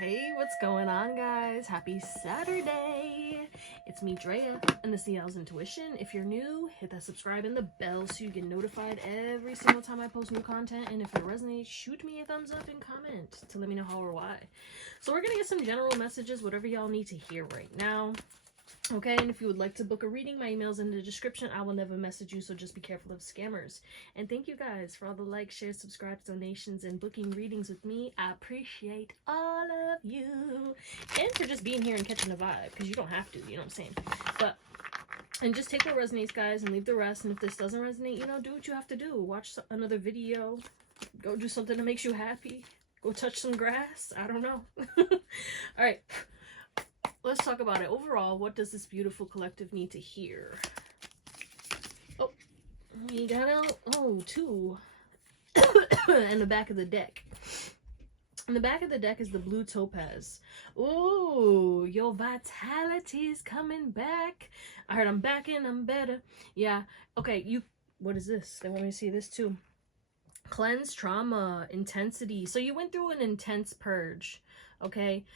Hey, what's going on, guys? Happy Saturday! It's me, Drea, and this is Theowlsintuition. If you're new, hit that subscribe and the bell so you get notified every single time I post new content. And if it resonates, shoot me a thumbs up and comment to let me know how or why. So we're gonna get some general messages, whatever y'all need to hear right now. Okay, and if you would like to book a reading, my email's in the description. I will never message you, so just be careful of scammers. And thank you guys for all the likes, shares, subscribes, donations, and booking readings with me. I appreciate all of you. And for just being here and catching the vibe, because you don't have to, you know what I'm saying? But, and just take what resonates, guys, and leave the rest. And if this doesn't resonate, you know, do what you have to do. Watch another video. Go do something that makes you happy. Go touch some grass. I don't know. All right. Let's talk about it. Overall, what does this beautiful collective need to hear? Oh, we got out, two. In the back of the deck. In the back of the deck is the blue topaz. Ooh, your vitality is coming back. I heard I'm back and I'm better. Yeah. Okay, what is this? They want me to see this too. Cleanse, trauma, intensity. So you went through an intense purge. Okay,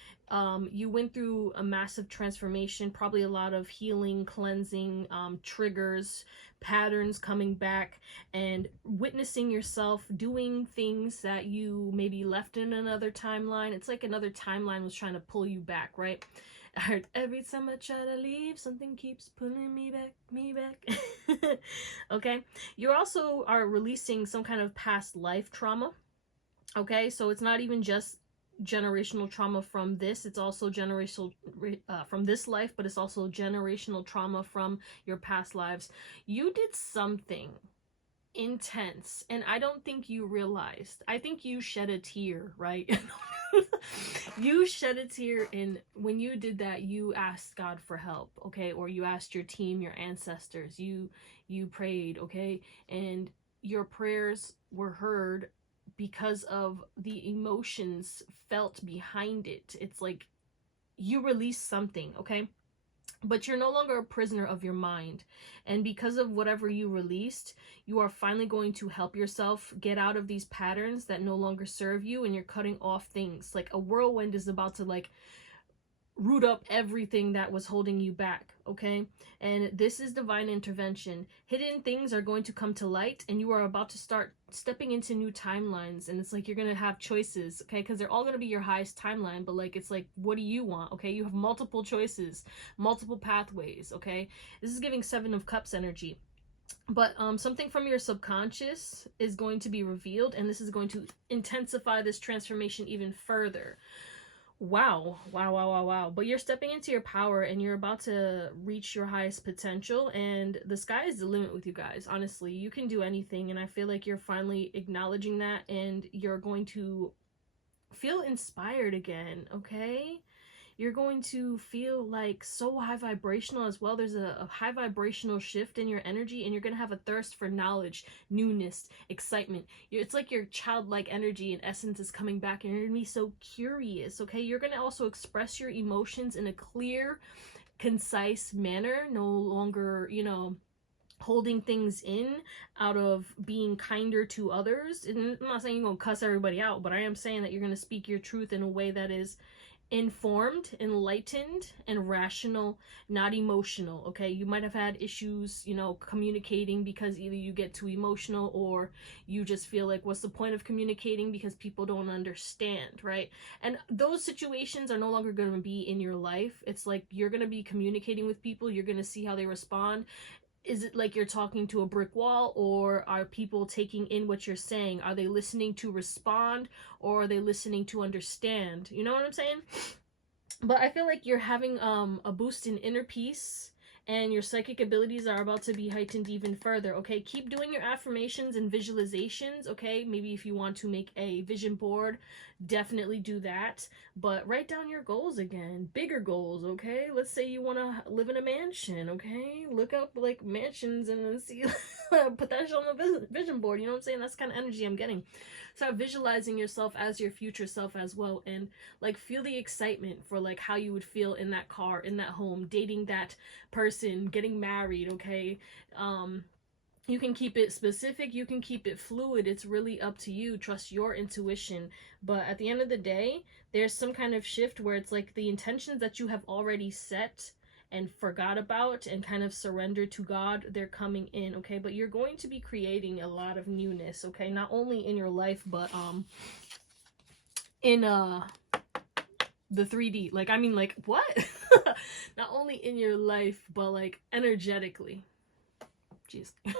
you went through a massive transformation, probably a lot of healing, cleansing, triggers, patterns coming back, and witnessing yourself doing things that you maybe left in another timeline. It's like another timeline was trying to pull you back, right? I heard every time I try to leave, something keeps pulling me back. Okay, you also are releasing some kind of past life trauma. Okay, so it's not even just generational trauma from this, it's also generational from this life, but it's also generational trauma from your past lives. You did something intense, and I don't think you realized. I think you shed a tear, right? You shed a tear, and when you did that, you asked God for help, okay? Or you asked your team, your ancestors, you prayed, okay? And your prayers were heard because of the emotions felt behind it. It's like you released something, okay? But you're no longer a prisoner of your mind. And because of whatever you released, you are finally going to help yourself get out of these patterns that no longer serve you, and you're cutting off things. Like a whirlwind is about to like root up everything that was holding you back, okay? And this is divine intervention. Hidden things are going to come to light, and you are about to start stepping into new timelines. And it's like you're gonna have choices, okay? Because they're all gonna be your highest timeline, but like it's like, what do you want? Okay, you have multiple choices, multiple pathways, okay? This is giving 7 of Cups energy. But something from your subconscious is going to be revealed, and this is going to intensify this transformation even further. Wow. But you're stepping into your power, and you're about to reach your highest potential, and the sky is the limit with you guys. Honestly, you can do anything, and I feel like you're finally acknowledging that, and you're going to feel inspired again, okay? You're going to feel like so high vibrational as well. There's a high vibrational shift in your energy, and you're going to have a thirst for knowledge, newness, excitement. It's like your childlike energy and essence is coming back, and you're going to be so curious, okay? You're going to also express your emotions in a clear, concise manner, no longer, you know, holding things in out of being kinder to others. And I'm not saying you're going to cuss everybody out, but I am saying that you're going to speak your truth in a way that is informed, enlightened, and rational, not emotional, okay? You might have had issues, you know, communicating because either you get too emotional, or you just feel like, what's the point of communicating, because people don't understand, right? And those situations are no longer going to be in your life. It's like you're going to be communicating with people, you're going to see how they respond. Is it like you're talking to a brick wall, or are people taking in what you're saying? Are they listening to respond, or are they listening to understand? You know what I'm saying? But I feel like you're having a boost in inner peace, and your psychic abilities are about to be heightened even further, okay? Keep doing your affirmations and visualizations, okay? Maybe if you want to make a vision board, definitely do that. But write down your goals again, bigger goals, okay? Let's say you want to live in a mansion, okay? Look up like mansions and then see, put that shit on the vision board, you know what I'm saying? That's the kind of energy I'm getting. Start visualizing yourself as your future self as well, and like feel the excitement for like how you would feel in that car, in that home, dating that person, getting married, okay? You can keep it specific, you can keep it fluid. It's really up to you. Trust your intuition. But at the end of the day, there's some kind of shift where it's like the intentions that you have already set and forgot about and kind of surrendered to God, they're coming in, okay? But you're going to be creating a lot of newness, okay? Not only in your life, but in the 3D. Like, I mean, like, what? Not only in your life, but like energetically. Jeez. All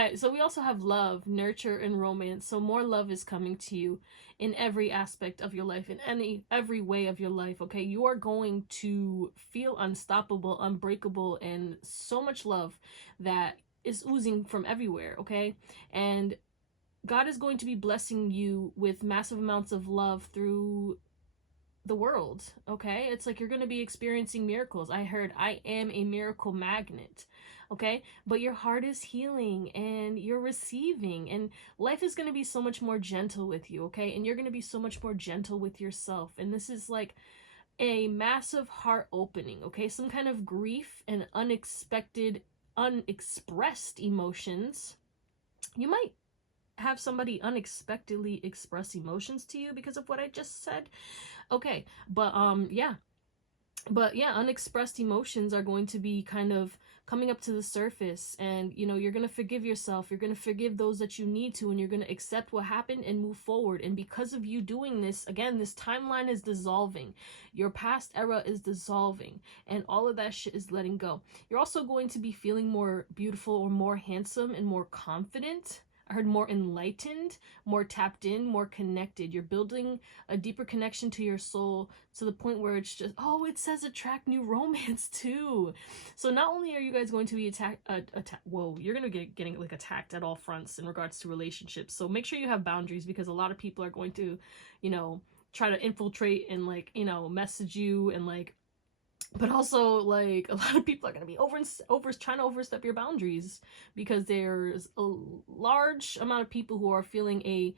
right, so we also have love, nurture, and romance. So more love is coming to you in every aspect of your life, in every way of your life, okay? You are going to feel unstoppable, unbreakable, and so much love that is oozing from everywhere, okay? And God is going to be blessing you with massive amounts of love through the world, okay? It's like you're going to be experiencing miracles. I heard I am a miracle magnet, okay? But your heart is healing and you're receiving, and life is going to be so much more gentle with you, okay? And you're going to be so much more gentle with yourself. And this is like a massive heart opening, okay? Some kind of grief and unexpected, unexpressed emotions. You might have somebody unexpectedly express emotions to you because of what I just said. Okay, but yeah, unexpressed emotions are going to be kind of coming up to the surface, and you know, you're going to forgive yourself, you're going to forgive those that you need to, and you're going to accept what happened and move forward. And because of you doing this, again, this timeline is dissolving, your past era is dissolving, and all of that shit is letting go. You're also going to be feeling more beautiful or more handsome and more confident. I heard more enlightened, more tapped in, more connected. You're building a deeper connection to your soul to the point where it's just, oh, it says attract new romance too. So not only are you guys going to be you're going to getting like attacked at all fronts in regards to relationships. So make sure you have boundaries, because a lot of people are going to, you know, try to infiltrate and like, you know, message you, and like, but also like a lot of people are going to be trying to overstep your boundaries, because there's a large amount of people who are feeling a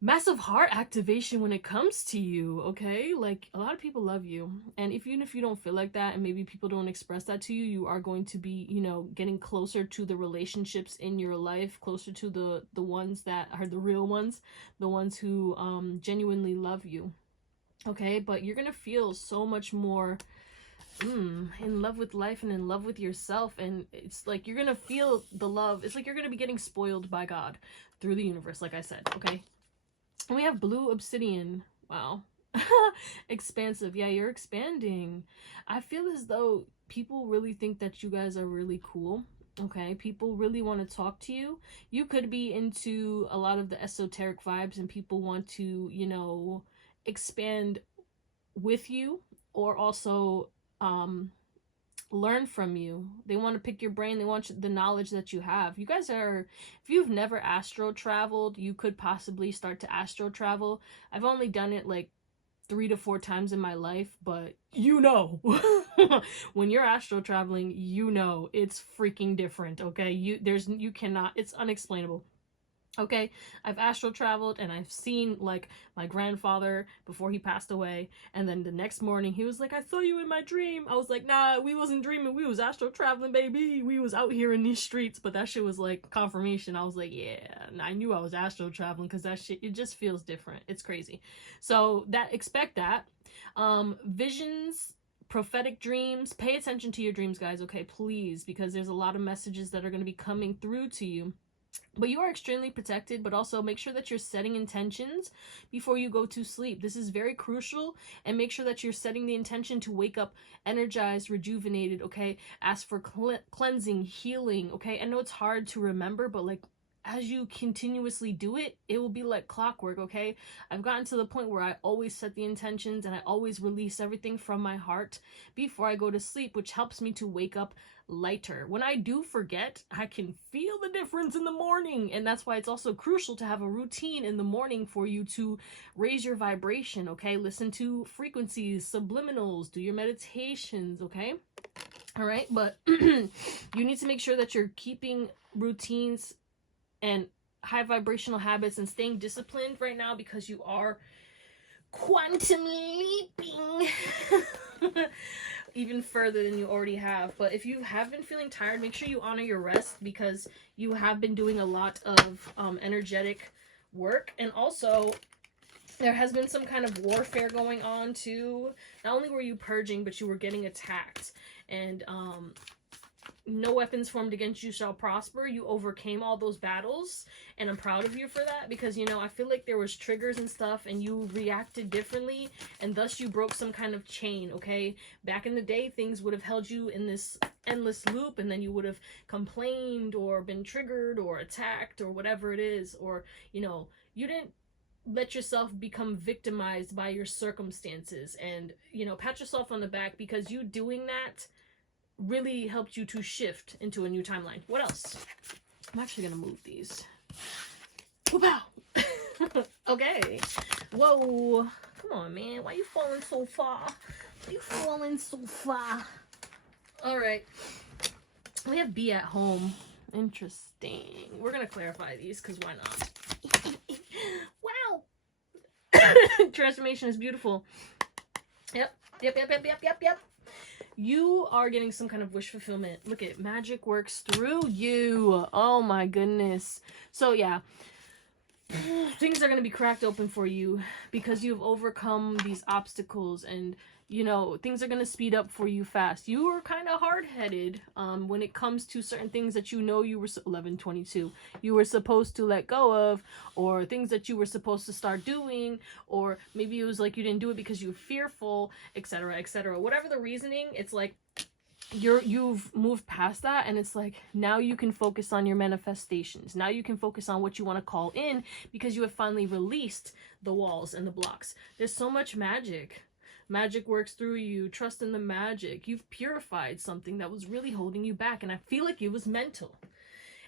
massive heart activation when it comes to you, okay? Like, a lot of people love you, and even if you don't feel like that, and maybe people don't express that to you, you are going to be, you know, getting closer to the relationships in your life, closer to the ones that are the real ones, the ones who genuinely love you. Okay, but you're gonna feel so much more in love with life and in love with yourself, and it's like you're gonna feel the love. It's like you're gonna be getting spoiled by God through the universe, like I said, okay? And we have blue obsidian. Wow. Expansive. Yeah, you're expanding. I feel as though people really think that you guys are really cool. Okay, people really want to talk to you. You could be into a lot of the esoteric vibes, and people want to, you know, expand with you, or also learn from you. They want to pick your brain. They want the knowledge that you have. You guys are, if you've never astro traveled, you could possibly start to astro travel. I've only done it like 3 to 4 times in my life, but you know, when you're astro traveling, you know, it's freaking different. Okay, you cannot, it's unexplainable. Okay, I've astral traveled, and I've seen like my grandfather before he passed away, and then the next morning he was like, I saw you in my dream. I was like, nah, we wasn't dreaming, we was astral traveling, baby. We was out here in these streets. But that shit was like confirmation. I was like, yeah, and I knew I was astral traveling, because that shit, it just feels different. It's crazy. So expect that. Visions, prophetic dreams. Pay attention to your dreams, guys, okay, please, because there's a lot of messages that are going to be coming through to you. But you are extremely protected, but also make sure that you're setting intentions before you go to sleep. This is very crucial, and make sure that you're setting the intention to wake up energized, rejuvenated, okay? Ask for cleansing, healing, okay? I know it's hard to remember, but like, as you continuously do it, it will be like clockwork, okay? I've gotten to the point where I always set the intentions, and I always release everything from my heart before I go to sleep, which helps me to wake up lighter. When I do forget, I can feel the difference in the morning, and that's why it's also crucial to have a routine in the morning for you to raise your vibration, okay? Listen to frequencies, subliminals, do your meditations, okay? All right, but you need to make sure that you're keeping routines and high vibrational habits and staying disciplined right now, because you are quantum leaping. even further than you already have. But if you have been feeling tired, make sure you honor your rest, because you have been doing a lot of energetic work. And also, there has been some kind of warfare going on too. Not only were you purging, but you were getting attacked. And no weapons formed against you shall prosper. You overcame all those battles, and I'm proud of you for that, because, you know, I feel like there was triggers and stuff, and you reacted differently, and thus you broke some kind of chain, okay? Back in the day, things would have held you in this endless loop, and then you would have complained or been triggered or attacked or whatever it is, or, you know, you didn't let yourself become victimized by your circumstances. And, you know, pat yourself on the back, because you doing that really helped you to shift into a new timeline. What else? I'm actually gonna move these. Wow. Okay. Whoa. Come on, man. Why you falling so far? Why you falling so far? Alright. We have B at home. Interesting. We're gonna clarify these, because why not? Wow. Transformation is beautiful. Yep. You are getting some kind of wish fulfillment. Look at magic works through you. Oh my goodness. So yeah, things are going to be cracked open for you, because you've overcome these obstacles, and, you know, things are going to speed up for you fast. You were kind of hard-headed when it comes to certain things that you know you were 11/22 you were supposed to let go of, or things that you were supposed to start doing, or maybe it was like you didn't do it because you were fearful, etc., etc. Whatever the reasoning, it's like you've moved past that, and it's like now you can focus on your manifestations. Now you can focus on what you want to call in, because you have finally released the walls and the blocks. There's so much magic. Magic works through you. Trust in the magic. You've purified something that was really holding you back, and I feel like it was mental.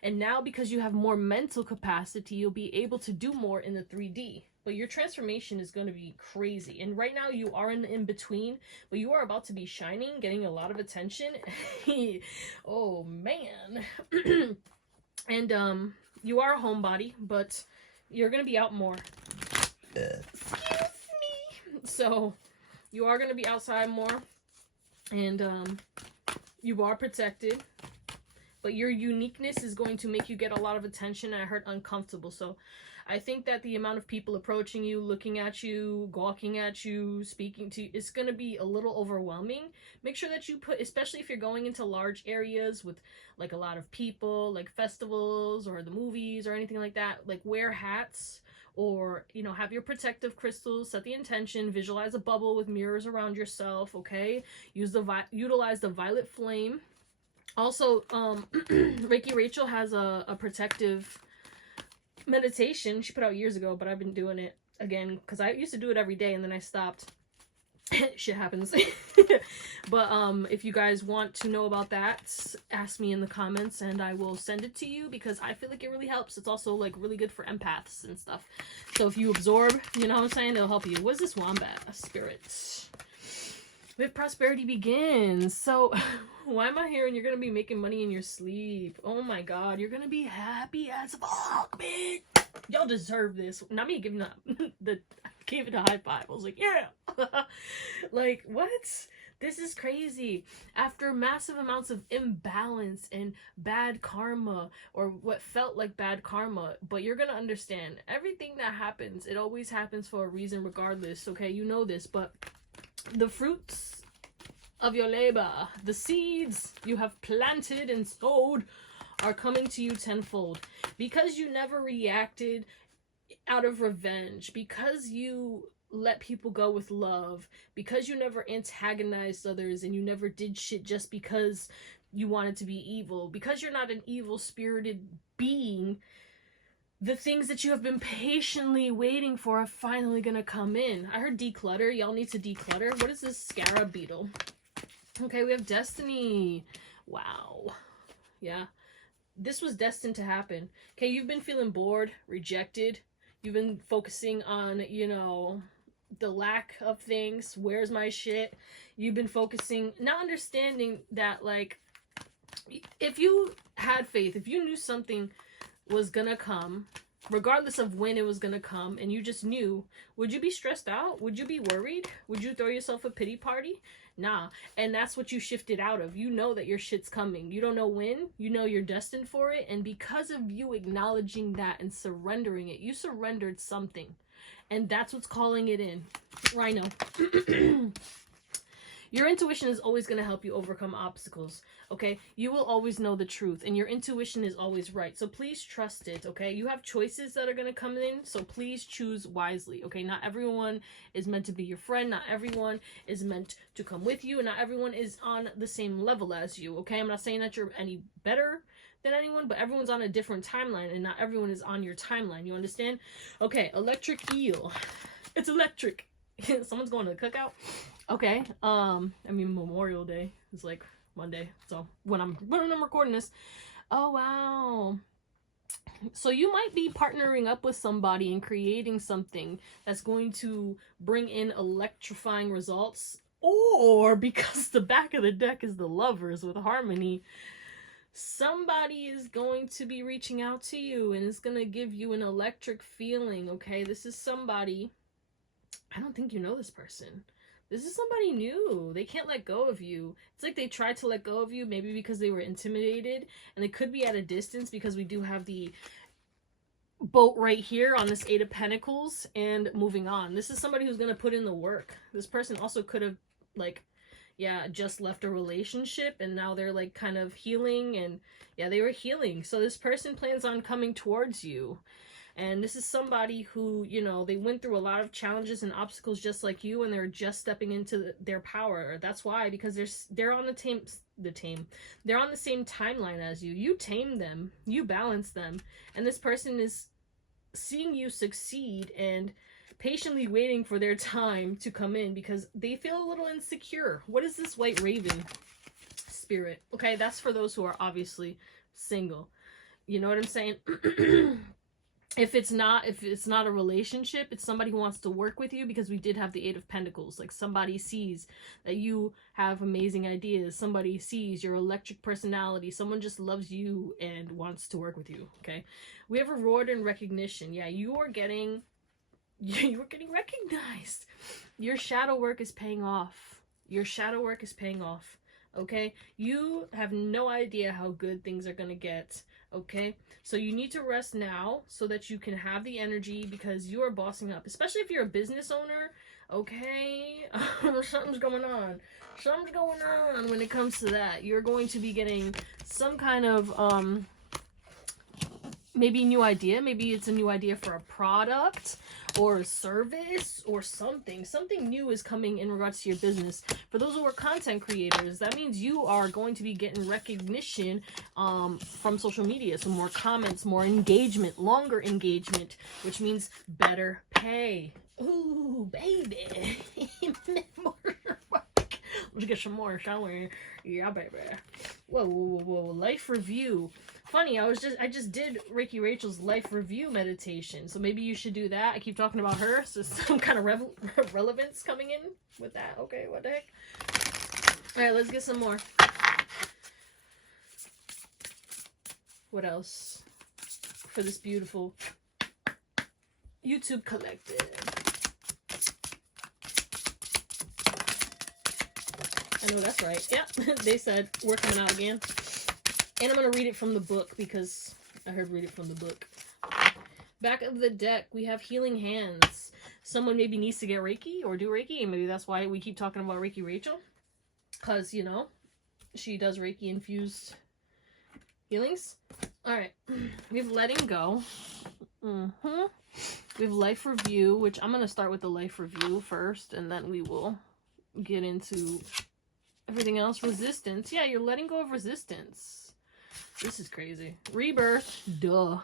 And now, because you have more mental capacity, you'll be able to do more in the 3D. But your transformation is going to be crazy. And right now you are in the in-between, but you are about to be shining, getting a lot of attention. Oh, man. And you are a homebody, but you're going to be out more. Excuse me. So you are going to be outside more, and you are protected. But your uniqueness is going to make you get a lot of attention, and I heard uncomfortable. So I think that the amount of people approaching you, looking at you, gawking at you, speaking to you, it's going to be a little overwhelming. Make sure that you put, especially if you're going into large areas with like a lot of people, like festivals or the movies or anything like that, like wear hats, or, you know, have your protective crystals, set the intention, visualize a bubble with mirrors around yourself, okay? Utilize the violet flame. Also, Reiki Rachel has a protective meditation she put out years ago, but I've been doing it again because I used to do it every day and then I stopped. Shit happens. But if you guys want to know about that, ask me in the comments and I will send it to you, because I feel like it really helps. It's also like really good for empaths and stuff. So if you absorb, you know what I'm saying, it'll help you. What is this wombat? A spirit. With prosperity begins. So why am I here and you're gonna be making money in your sleep? Oh my god, you're gonna be happy as fuck, man. Y'all deserve this. Not me giving up. I gave it a high five. I was like, yeah. Like, what? This is crazy. After massive amounts of imbalance and bad karma, or what felt like bad karma, but you're gonna understand everything that happens, it always happens for a reason regardless, okay? You know this, but the fruits of your labor, the seeds you have planted and sowed, are coming to you tenfold. Because you never reacted out of revenge, because you let people go with love, because you never antagonized others and you never did shit just because you wanted to be evil, because you're not an evil spirited being, the things that you have been patiently waiting for are finally gonna come in. I heard declutter. Y'all need to declutter. What is this scarab beetle? Okay, we have destiny. Wow. Yeah. This was destined to happen. Okay, you've been feeling bored, rejected. You've been focusing on, you know, the lack of things. Where's my shit? You've been focusing, not understanding that, like, if you had faith, if you knew something was gonna come, regardless of when it was going to come, and you just knew, would you be stressed out? Would you be worried? Would you throw yourself a pity party? Nah. And that's what you shifted out of. You know that your shit's coming. You don't know when. You know you're destined for it. And because of you acknowledging that and surrendering it, you surrendered something. And that's what's calling it in. Rhino. Your intuition is always going to help you overcome obstacles, okay? You will always know the truth, and your intuition is always right. So please trust it, okay? You have choices that are going to come in, so please choose wisely, okay? Not everyone is meant to be your friend. Not everyone is meant to come with you, and not everyone is on the same level as you, okay? I'm not saying that you're any better than anyone, but everyone's on a different timeline, and not everyone is on your timeline. You understand? Okay, electric eel. It's electric. Someone's going to the cookout. Okay, I mean, Memorial Day is like Monday, so when I'm recording this. Oh, wow. So you might be partnering up with somebody and creating something that's going to bring in electrifying results, or because the back of the deck is the Lovers with Harmony, somebody is going to be reaching out to you and it's going to give you an electric feeling, okay? This is somebody, I don't think you know this person. This is somebody new. They can't let go of you. It's like they tried to let go of you, maybe because they were intimidated, and they could be at a distance because we do have the boat right here on this 8 of Pentacles, and moving on. This is somebody who's going to put in the work. This person also could have, like, yeah, just left a relationship, and now they're, like, kind of healing, and, yeah, they were healing. So this person plans on coming towards you. And this is somebody who, you know, they went through a lot of challenges and obstacles just like you, and they're just stepping into their power. That's why, because they're on they're on the same timeline as you. You tame them, you balance them, and this person is seeing you succeed and patiently waiting for their time to come in because they feel a little insecure. What is this White Raven spirit? Okay, that's for those who are obviously single. You know what I'm saying? If it's not a relationship, it's somebody who wants to work with you, because we did have the 8 of Pentacles. Like, somebody sees that you have amazing ideas. Somebody sees your electric personality. Someone just loves you and wants to work with you, okay? We have reward and recognition. Yeah, you are getting recognized. Your shadow work is paying off. Your shadow work is paying off, okay? You have no idea how good things are going to get. Okay, so you need to rest now so that you can have the energy, because you are bossing up, especially if you're a business owner. Okay, something's going on. Something's going on when it comes to that. You're going to be getting some kind of maybe new idea. Maybe it's a new idea for a product or a service or something. Something new is coming in regards to your business. For those who are content creators, that means you are going to be getting recognition from social media. So more comments, more engagement, longer engagement, which means better pay. Ooh, baby. Let's get some more, shall we? Yeah, baby. Whoa, whoa, whoa, whoa. Life review. Funny, I just did Reiki Rachel's life review meditation, so maybe you should do that. I keep talking about her, so some kind of relevance coming in with that. Okay, what the heck? All right, let's get some more. What else for this beautiful YouTube collective? I know that's right. Yeah, they said we're coming out again. And I'm going to read it from the book, because I heard read it from the book. Back of the deck, we have healing hands. Someone maybe needs to get Reiki or do Reiki, and maybe that's why we keep talking about Reiki Rachel. Because, you know, she does Reiki infused healings. Alright, we have letting go. We have life review, which I'm going to start with the life review first, and then we will get into everything else. Resistance. Yeah, you're letting go of resistance. This is crazy. Rebirth. Duh.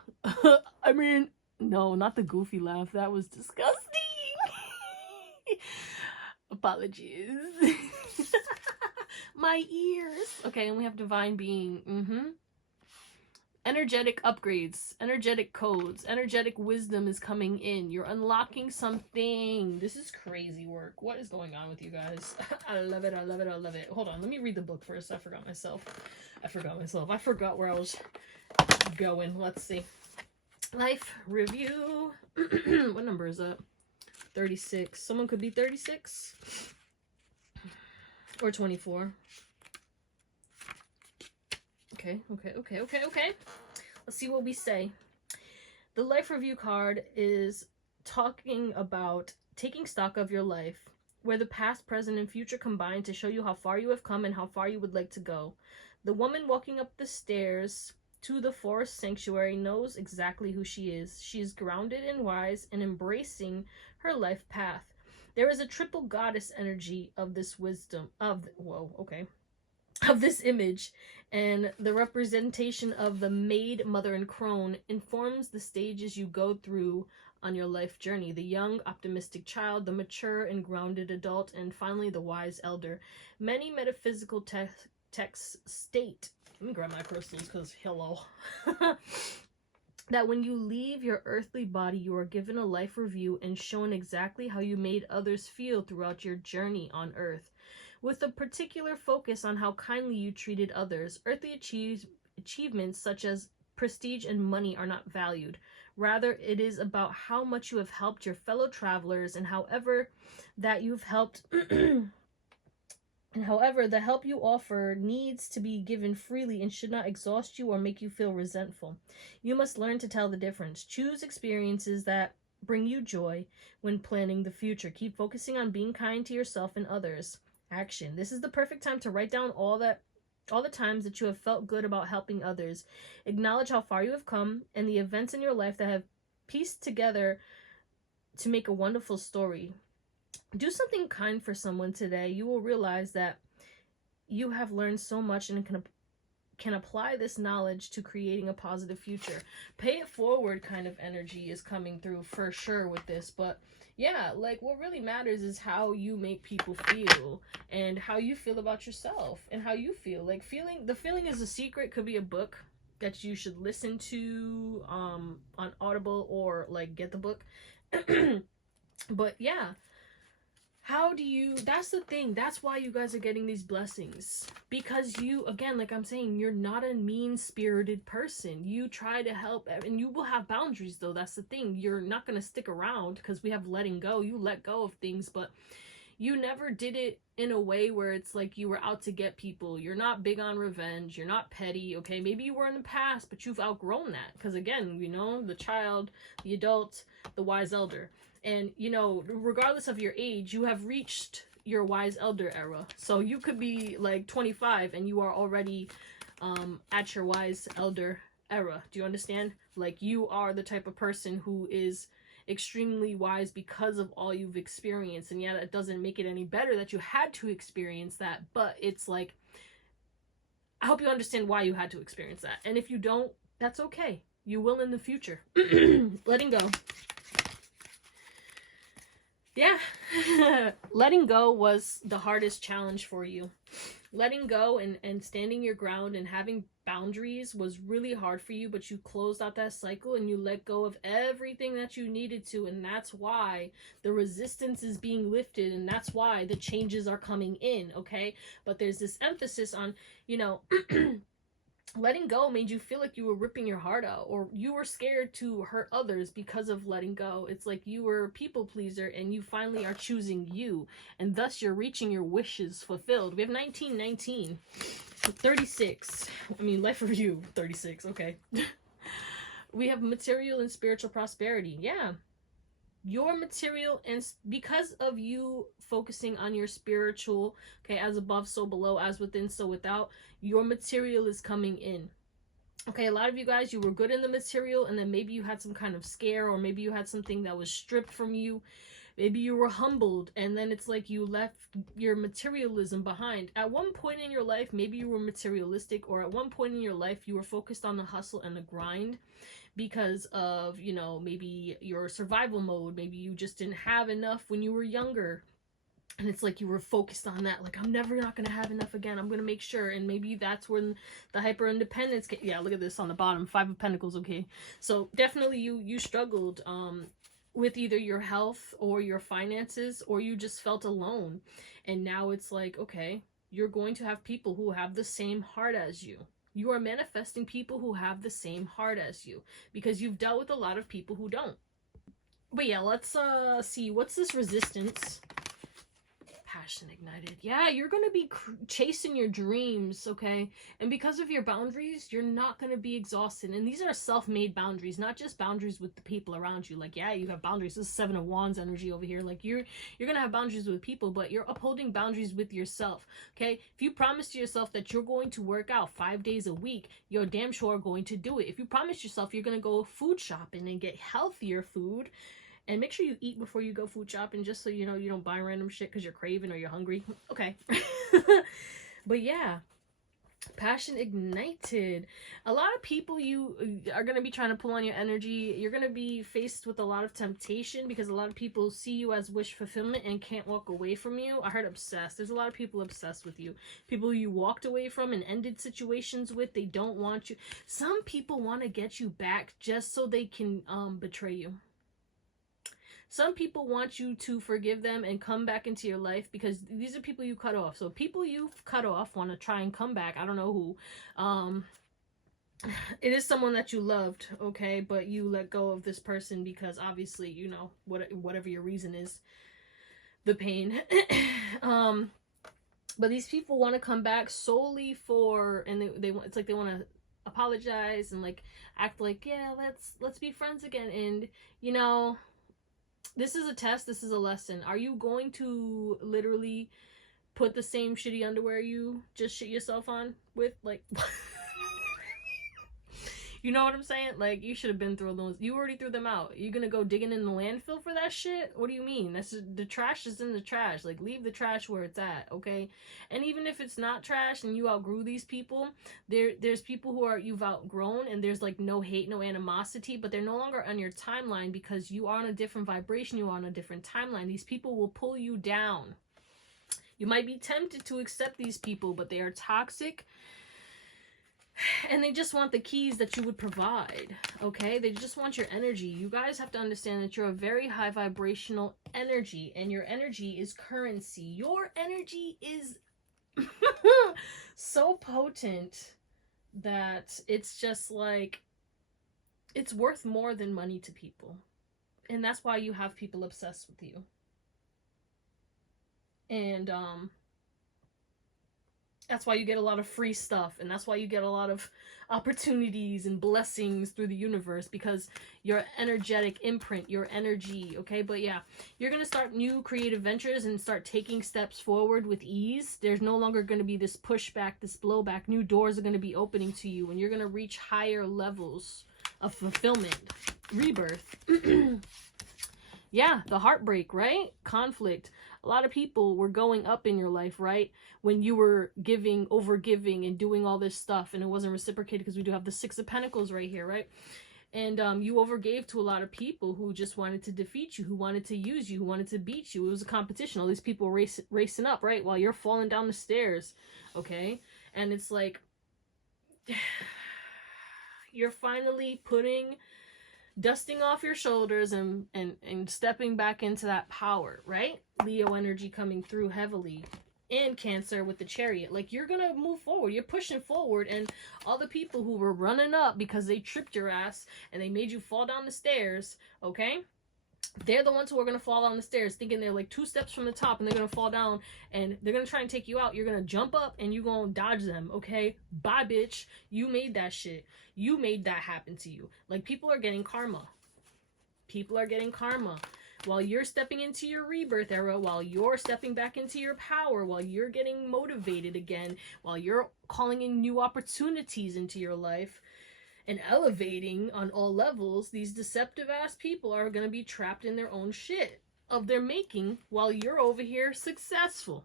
I mean, no, not the goofy laugh. That was disgusting. Apologies. My ears. Okay, and we have divine being. Energetic upgrades, energetic codes, energetic wisdom is coming in. You're unlocking something. This is crazy work. What is going on with you guys? I love it. I love it. I love it. Hold on. Let me read the book first. I forgot myself. I forgot where I was going. Let's see. Life review. What number is that? 36. Someone could be 36 or 24. Okay. Let's see what we say. The life review card is talking about taking stock of your life, where the past, present, and future combine to show you how far you have come and how far you would like to go. The woman walking up the stairs to the forest sanctuary knows exactly who she is. She is grounded and wise and embracing her life path. There is a triple goddess energy of this wisdom, of this image, and the representation of the maid, mother, and crone informs the stages you go through on your life journey. The young, optimistic child, the mature and grounded adult, and finally the wise elder. Many metaphysical texts state, let me grab my crystals because hello, that when you leave your earthly body, you are given a life review and shown exactly how you made others feel throughout your journey on earth, with a particular focus on how kindly you treated others. Earthly achievements such as prestige and money are not valued. Rather, it is about how much you have helped your fellow travelers, and however that you've helped and however the help you offer needs to be given freely and should not exhaust you or make you feel resentful. You must learn to tell the difference. Choose experiences that bring you joy when planning the future. Keep focusing on being kind to yourself and others. Action. This is the perfect time to write down all the times that you have felt good about helping others. Acknowledge how far you have come and the events in your life that have pieced together to make a wonderful story. Do something kind for someone today. You will realize that you have learned so much and can apply this knowledge to creating a positive future. Pay it forward kind of energy is coming through for sure with this, but yeah, like what really matters is how you make people feel and how you feel about yourself and how you feel. Like the feeling is a secret could be a book that you should listen to on Audible or like get the book. But yeah, that's the thing. That's why you guys are getting these blessings. Because you, again, like I'm saying, you're not a mean-spirited person. You try to help, and you will have boundaries, though. That's the thing. You're not going to stick around because we have letting go. You let go of things, but you never did it in a way where it's like you were out to get people. You're not big on revenge. You're not petty, okay? Maybe you were in the past, but you've outgrown that. Because, again, the child, the adult, the wise elder. And, regardless of your age, you have reached your wise elder era. So you could be like 25 and you are already at your wise elder era. Do you understand? Like you are the type of person who is extremely wise because of all you've experienced. And yeah, that doesn't make it any better that you had to experience that. But it's like, I hope you understand why you had to experience that. And if you don't, that's okay. You will in the future. Letting go. Yeah, letting go was the hardest challenge for you. Letting go and standing your ground and having boundaries was really hard for you, but you closed out that cycle and you let go of everything that you needed to, and that's why the resistance is being lifted, and that's why the changes are coming in, okay? But there's this emphasis on, letting go made you feel like you were ripping your heart out, or you were scared to hurt others because of letting go. It's like you were a people pleaser and you finally are choosing you, and thus you're reaching your wishes fulfilled. We have 1919, 36. Life review 36. Okay. We have material and spiritual prosperity. Yeah. Your material, and because of you focusing on your spiritual, okay, as above so below, as within so without, your material is coming in. Okay, a lot of you guys, you were good in the material, and then maybe you had some kind of scare, or maybe you had something that was stripped from you. Maybe you were humbled, and then it's like you left your materialism behind. At one point in your life, maybe you were materialistic, or at one point in your life, you were focused on the hustle and the grind because of, maybe your survival mode. Maybe you just didn't have enough when you were younger. And it's like you were focused on that. Like, I'm never not going to have enough again. I'm going to make sure. And maybe that's when the hyper-independence came. Yeah, look at this on the bottom. 5 of Pentacles, okay. So definitely you struggled with either your health or your finances, or you just felt alone. And now it's like, okay, you're going to have people who have the same heart as you. You are manifesting people who have the same heart as you, because you've dealt with a lot of people who don't. But yeah, let's see, what's this resistance? Passion ignited. Yeah, you're gonna be chasing your dreams, okay? And because of your boundaries, you're not gonna be exhausted. And these are self-made boundaries, not just boundaries with the people around you. Like, yeah, you have boundaries. This is Seven of Wands energy over here. Like, you're gonna have boundaries with people, but you're upholding boundaries with yourself, okay? If you promise to yourself that you're going to work out 5 days a week, you're damn sure going to do it. If you promise yourself you're gonna go food shopping and get healthier food, and make sure you eat before you go food shopping, just so you know you don't buy random shit because you're craving or you're hungry. Okay. But yeah, passion ignited. A lot of people you are going to be trying to pull on your energy. You're going to be faced with a lot of temptation because a lot of people see you as wish fulfillment and can't walk away from you. I heard obsessed. There's a lot of people obsessed with you. People you walked away from and ended situations with. They don't want you. Some people want to get you back just so they can betray you. Some people want you to forgive them and come back into your life because these are people you cut off. So people you've cut off want to try and come back. I don't know who. It is someone that you loved, okay? But you let go of this person because obviously, you know, whatever your reason is, the pain. But these people want to come back solely for, and it's like they want to apologize and like act like, yeah, let's be friends again. And, you know, this is a test. This is a lesson. Are you going to literally put the same shitty underwear you just shit yourself on with? Like, you know what I'm saying? Like, you should have been through those. You already threw them out. You gonna go digging in the landfill for that shit? What do you mean? The trash is in the trash. Like, leave the trash where it's at, okay? And even if it's not trash and you outgrew these people, there's people who you've outgrown, and there's like no hate, no animosity, but they're no longer on your timeline because you are on a different vibration. You are on a different timeline. These people will pull you down. You might be tempted to accept these people, but they are toxic. And they just want the keys that you would provide, okay? They just want your energy. You guys have to understand that you're a very high vibrational energy, and your energy is currency. Your energy is so potent that it's just like, it's worth more than money to people. And that's why you have people obsessed with you. And, that's why you get a lot of free stuff, and that's why you get a lot of opportunities and blessings through the universe, because your energetic imprint, your energy, okay? But yeah, you're going to start new creative ventures and start taking steps forward with ease. There's no longer going to be this pushback, this blowback. New doors are going to be opening to you, and you're going to reach higher levels of fulfillment, rebirth. Yeah, the heartbreak, right? Conflict. A lot of people were going up in your life, right? When you were giving, over giving, and doing all this stuff, and it wasn't reciprocated, because we do have the Six of Pentacles right here, right? And you overgave to a lot of people who just wanted to defeat you, who wanted to use you, who wanted to beat you. It was a competition. All these people racing up, right? While you're falling down the stairs, okay? And it's like, you're finally dusting off your shoulders and stepping back into that power, right? Leo energy coming through heavily. And Cancer with the Chariot. Like, you're gonna move forward. You're pushing forward. And all the people who were running up because they tripped your ass and they made you fall down the stairs, okay? They're the ones who are going to fall down the stairs thinking they're like 2 steps from the top, and they're going to fall down and they're going to try and take you out. You're going to jump up and you're going to dodge them, okay? Bye, bitch. You made that shit. You made that happen to you. Like, people are getting karma. People are getting karma. While you're stepping into your rebirth era, while you're stepping back into your power, while you're getting motivated again, while you're calling in new opportunities into your life, and elevating on all levels, these deceptive ass people are going to be trapped in their own shit of their making while you're over here successful.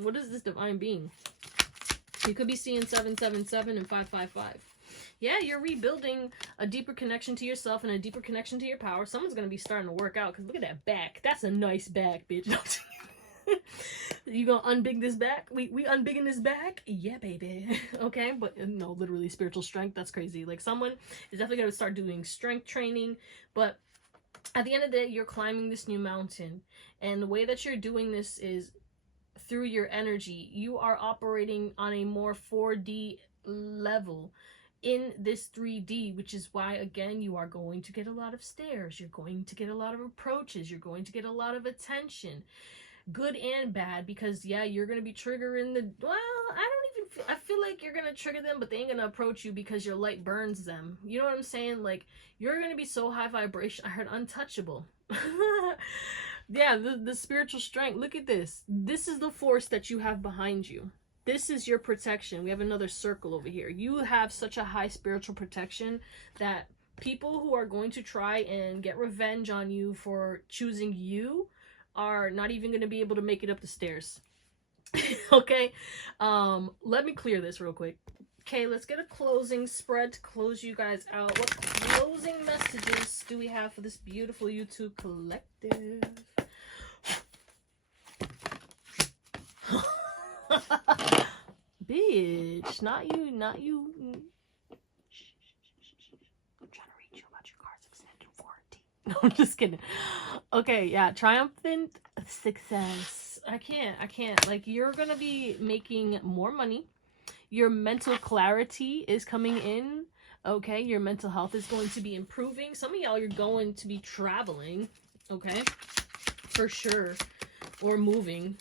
What is this divine being? You could be seeing 777 and 555. Yeah, you're rebuilding a deeper connection to yourself and a deeper connection to your power. Someone's going to be starting to work out, because look at that back. That's a nice back, bitch. You gonna unbig this back? We unbigging this back? Yeah, baby. Okay, but no, literally spiritual strength. That's crazy. Like, someone is definitely gonna start doing strength training, but at the end of the day, you're climbing this new mountain, and the way that you're doing this is through your energy. You are operating on a more 4D level in this 3D, which is why, again, you are going to get a lot of stares. You're going to get a lot of approaches. You're going to get a lot of attention, good and bad, because yeah, you're going to be triggering the, well, I feel like you're going to trigger them, but they ain't going to approach you because your light burns them. You know what I'm saying? Like, you're going to be so high vibration. I heard untouchable. Yeah, the spiritual strength. Look at this. This is the force that you have behind you. This is your protection. We have another circle over here. You have such a high spiritual protection that people who are going to try and get revenge on you for choosing you are not even going to be able to make it up the stairs. Okay? Let me clear this real quick. Okay, let's get a closing spread to close you guys out. What closing messages do we have for this beautiful YouTube collective? Bitch, not you. I'm trying to read you about your car's extended warranty. No, I'm just kidding. Okay, yeah, triumphant success. I can't. Like, you're gonna be making more money. Your mental clarity is coming in. Okay, your mental health is going to be improving. Some of y'all, you're going to be traveling. Okay, for sure. Or moving.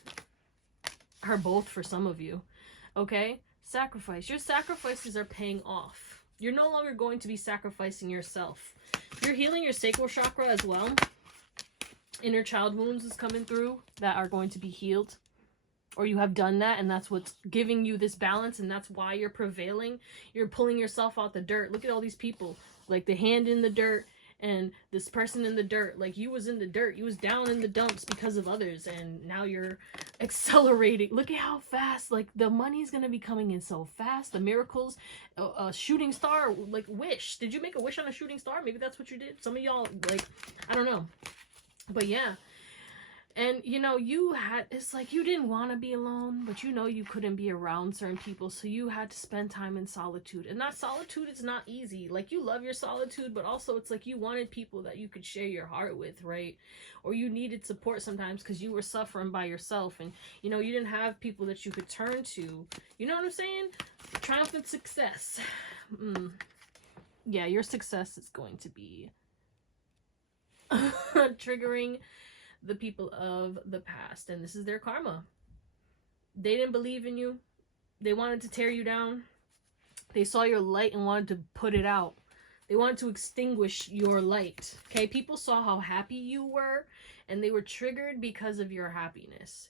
Or both for some of you. Okay, sacrifice. Your sacrifices are paying off. You're no longer going to be sacrificing yourself. You're healing your sacral chakra as well. Inner child wounds is coming through that are going to be healed. Or you have done that, and that's what's giving you this balance, and that's why you're prevailing. You're pulling yourself out the dirt. Look at all these people. Like, the hand in the dirt, and this person in the dirt. Like, you was in the dirt. You was down in the dumps because of others, and now you're accelerating. Look at how fast. Like, the money's gonna be coming in so fast. The miracles. A shooting star. Like, wish. Did you make a wish on a shooting star? Maybe that's what you did. Some of y'all, like, I don't know. But yeah. And, you know, it's like you didn't want to be alone, but you know you couldn't be around certain people, so you had to spend time in solitude. And that solitude is not easy. Like, you love your solitude, but also it's like you wanted people that you could share your heart with, right? Or you needed support sometimes because you were suffering by yourself, and, you know, you didn't have people that you could turn to. You know what I'm saying? Triumphant success. Yeah, your success is going to be triggering the people of the past, and this is their karma. They didn't believe in you. They wanted to tear you down. They saw your light and wanted to put it out. They wanted to extinguish your light. Okay, people saw how happy you were, and they were triggered because of your happiness.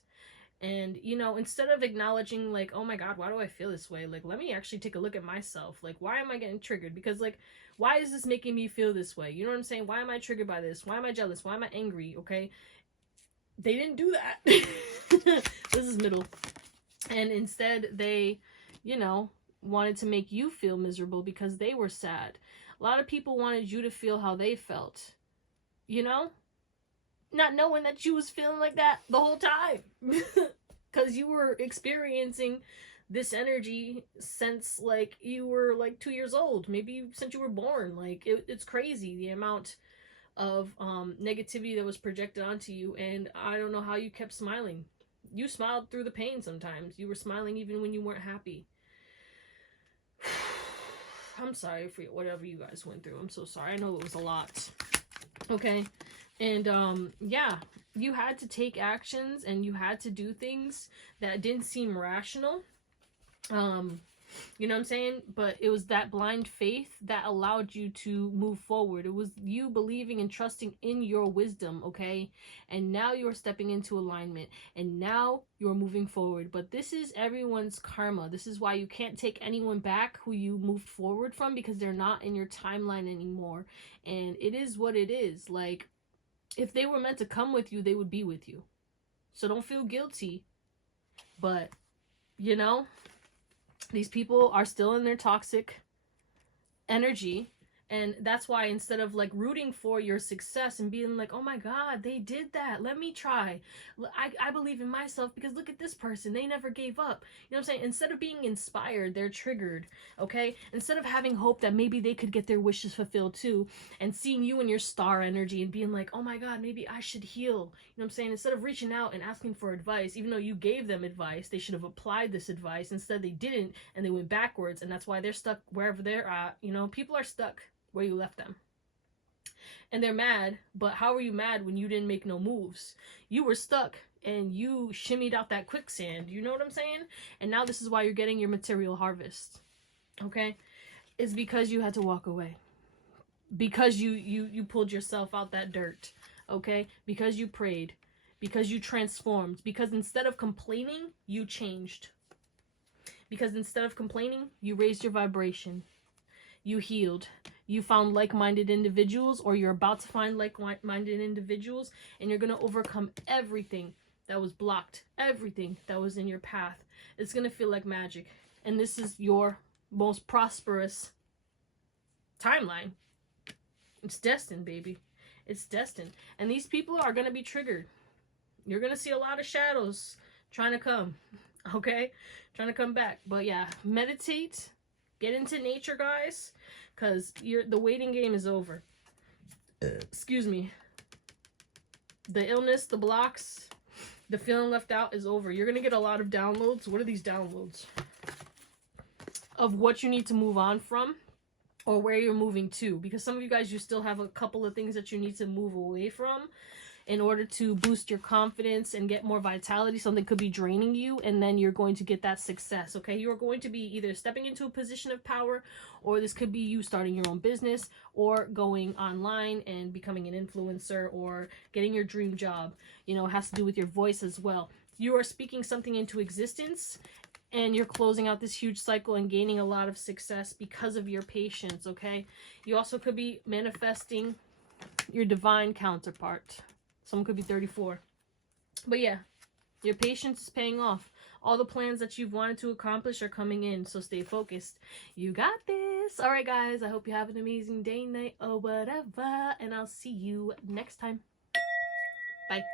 And, you know, instead of acknowledging, like, oh my God, why do I feel this way? Like, let me actually take a look at myself. Like, why am I getting triggered? Because, like, why is this making me feel this way? You know what I'm saying? Why am I triggered by this? Why am I jealous? Why am I angry? Okay. They didn't do that. This is middle. And instead they, you know, wanted to make you feel miserable because they were sad. A lot of people wanted you to feel how they felt. You know? Not knowing that you was feeling like that the whole time. Because you were experiencing this energy since, like, you were, like, 2 years old. Maybe since you were born. Like, it's crazy the amount of negativity that was projected onto you, and I don't know how you kept smiling. You smiled through the pain sometimes. You were smiling even when you weren't happy. I'm sorry for whatever you guys went through. I'm so sorry. I know it was a lot. Okay? And yeah, you had to take actions, and you had to do things that didn't seem rational. You know what I'm saying? But it was that blind faith that allowed you to move forward. It was you believing and trusting in your wisdom, okay? And now you're stepping into alignment, and now you're moving forward. But this is everyone's karma. This is why you can't take anyone back who you moved forward from, because they're not in your timeline anymore. And it is what it is. Like, if they were meant to come with you, they would be with you. So don't feel guilty. But, you know, these people are still in their toxic energy, And that's why instead of like rooting for your success and being like, oh my God, they did that, let me try. I believe in myself because look at this person, they never gave up. You know what I'm saying? Instead of being inspired, they're triggered, okay? Instead of having hope that maybe they could get their wishes fulfilled too, and seeing you in your star energy and being like, oh my God, maybe I should heal. You know what I'm saying? Instead of reaching out and asking for advice, even though you gave them advice, they should have applied this advice. Instead, they didn't, and they went backwards, and that's why they're stuck wherever they're at. You know, people are stuck where you left them. And they're mad, but how were you mad when you didn't make no moves? You were stuck and you shimmied out that quicksand. You know what I'm saying? And now this is why you're getting your material harvest. Okay? It's because you had to walk away. Because you pulled yourself out that dirt. Okay? Because you prayed. Because you transformed. Because instead of complaining, you changed. Because instead of complaining, you raised your vibration. You healed. You found like-minded individuals, or you're about to find like-minded individuals, and you're going to overcome everything that was blocked, everything that was in your path. It's going to feel like magic. And this is your most prosperous timeline. It's destined, baby. It's destined. And these people are going to be triggered. You're going to see a lot of shadows trying to come, okay? Trying to come back. But yeah, meditate. Get into nature, guys, because the waiting game is over. Excuse me. The illness, the blocks, the feeling left out is over. You're going to get a lot of downloads. What are these downloads? Of what you need to move on from or where you're moving to. Because some of you guys, you still have a couple of things that you need to move away from in order to boost your confidence and get more vitality. Something could be draining you, and then you're going to get that success, okay? You are going to be either stepping into a position of power, or this could be you starting your own business, or going online and becoming an influencer, or getting your dream job. You know, it has to do with your voice as well. You are speaking something into existence, and you're closing out this huge cycle and gaining a lot of success because of your patience, okay? You also could be manifesting your divine counterpart. Someone could be 34. But yeah, your patience is paying off. All the plans that you've wanted to accomplish are coming in, so stay focused. You got this. All right, guys, I hope you have an amazing day, night, or whatever, and I'll see you next time. Bye.